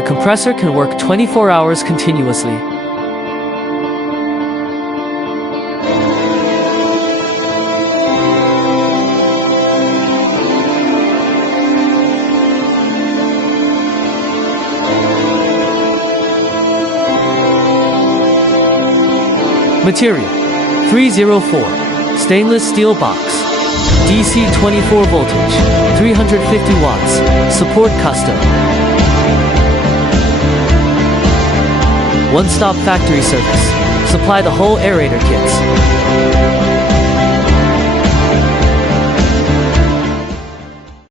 The compressor can work 24 hours continuously. Material: 304, stainless steel box, DC 24 voltage, 350 watts, support custom. One-stop factory service, supply the whole aerator kits.